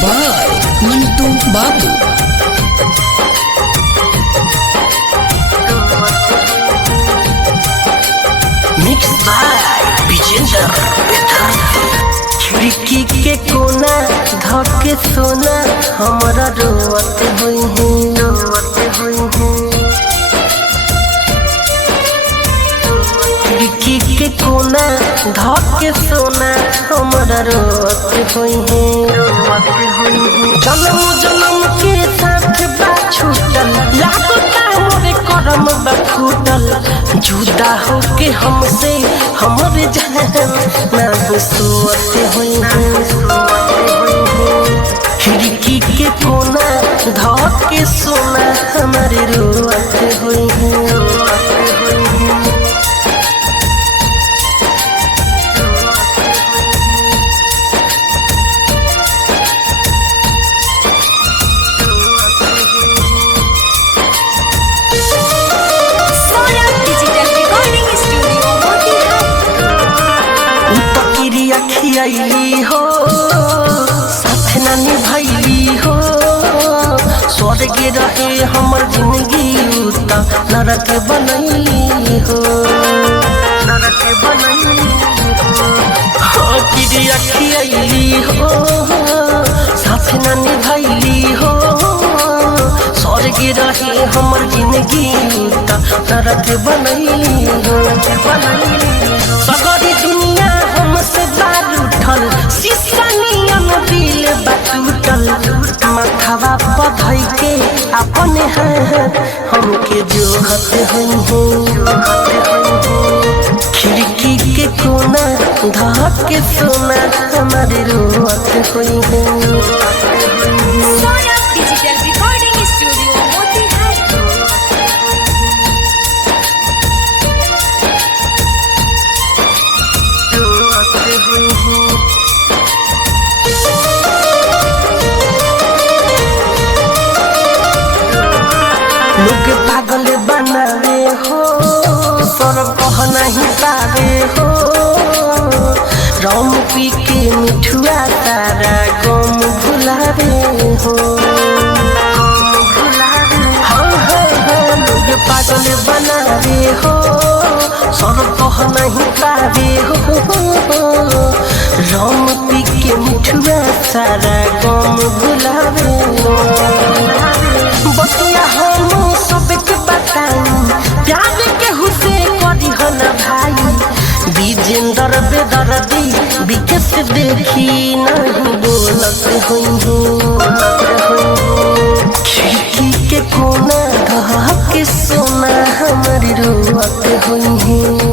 By Mantu Babu. Mix by Vijender. खिड़की के कोना धके सोना हमारा रोवत हुई है, रोवत हुई है। खिड़की के कोना धके सोना हमारा रोवत हुई है, रोवत हुई है। जन्म जन्म के साथ बा छूटल, लागता मोरे करम बा फूटल। जुदा होके हमसे हमरे जान ना सोते हुई है। खिड़की के कोना धके सोना हमारे रोवत हुई है, रोवत हुई है। खियाली हो साथ ना निभाइली हो, स्वर्ग रहे हमर जिंदगी उता नरक बनैली हो, नरक बनैली हो। क्रिया खियाली हो साथ ना निभाइली हो, स्वर्ग रहे हमर जिंदगी उता नरक बनैली हो, बनैली हो। सगरी दुनिया हमसे बार उठल, शीशा नियम दिल बटूटल। मथवा बधई के अपने हाथ हमके जोहत हुई है। खिड़की के कोना धके सोना हमारे रोवत हुई है। लोग पागल बनावे हो, सर कह नहीं पावे हो। रम पी के मिठुआ तारा गम भुलावे हो, हाँ हाँ हाँ। लोग पागल बनावे हो, सर कह नहीं पावे हो। रम पी के मिठुआ तारा गम भुलावे हो। बतिया हम सबके बताई, प्यार के हुसे करी हन भाई। विजेंदर बेदर्दी विकेस देखी नहीं बोलत हुई है। खिड़की के कोना धके सोना हमारी रोवत हुई है।